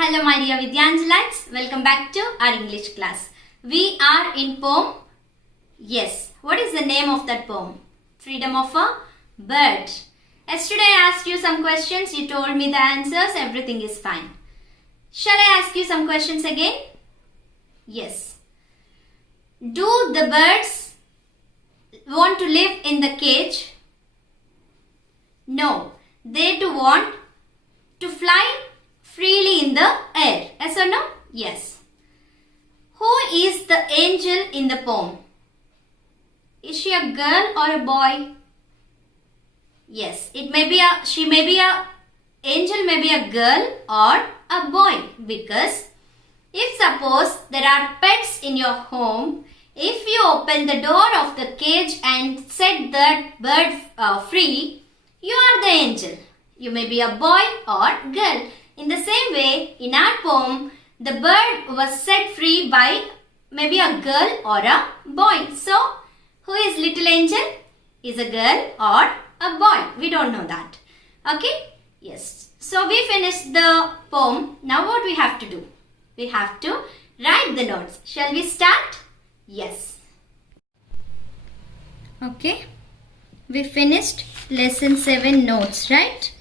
Hello my dear Vidyangelites, welcome back to our English class. We are in poem. Yes, what is the name of that poem? Freedom of a Bird. Yesterday I asked you some questions, you told me the answers, everything is fine. Shall I ask you some questions again? Yes. Do the birds want to live in the cage? No, they do want to fly freely in the air. Yes or no? Yes. Who is the angel in the poem? Is she a girl or a boy? Yes, she may be a angel may be a girl or a boy, because if suppose there are pets in your home, if you open the door of the cage and set that bird free, you are the angel. You may be a boy or girl. In the same way, in our poem, the bird was set free by maybe a girl or a boy. So, who is little angel? Is a girl or a boy? We don't know that. Okay? Yes. So, we finished the poem. Now, what we have to do? We have to write the notes. Shall we start? Yes. Okay. We finished lesson 7 notes, right?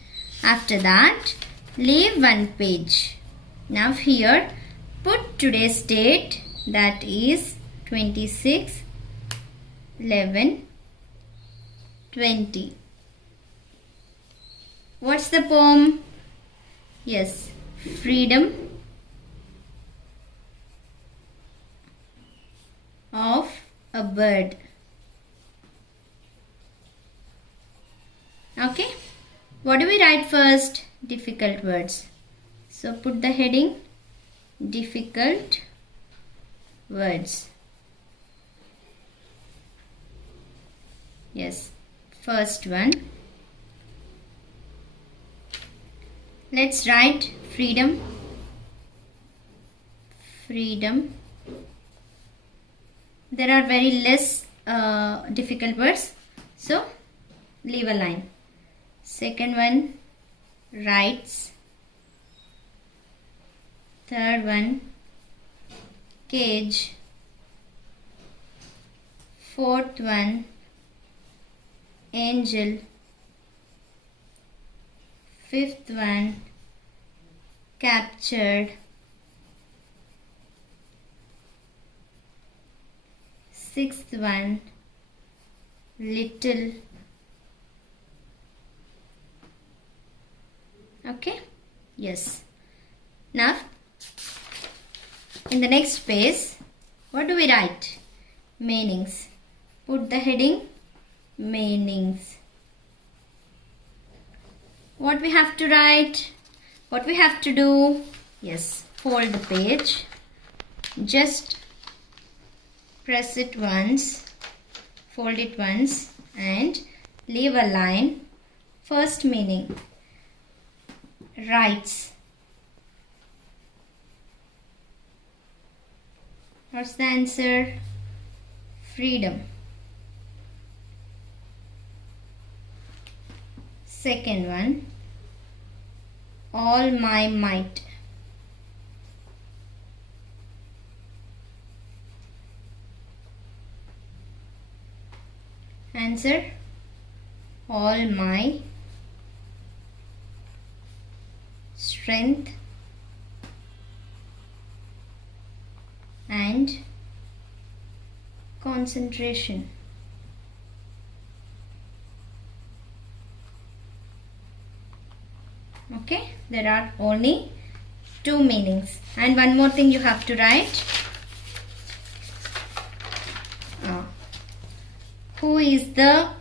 After that, leave one page. Now here, put today's date, that is 26/11/20. What's the poem? Yes, Freedom of a Bird. Okay, what do we write first? Difficult words. So put the heading difficult words. Yes, first one. Let's write freedom. Freedom. There are very less difficult words, so leave a line. Second one, rights. Third one, cage. Fourth one, angel. Fifth one, captured. Sixth one, little. Okay, yes. Now, in the next page, what do we write? Meanings. Put the heading meanings. What we have to write? What we have to do? Yes, fold the page. Just press it once, fold it once, and leave a line. First meaning, rights. What's the answer? Freedom. Second one, all my might. Answer, all my strength and concentration. Okay, there are only 2 meanings. And one more thing you have to write. Who is the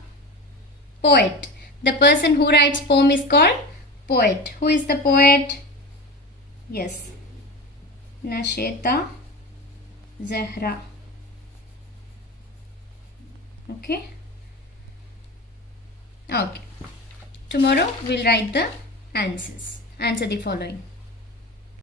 poet? The person who writes poem is called poet. Who is the poet? Yes, Nasheta Zahra. Okay. Okay. Tomorrow we'll write the answers. Answer the following.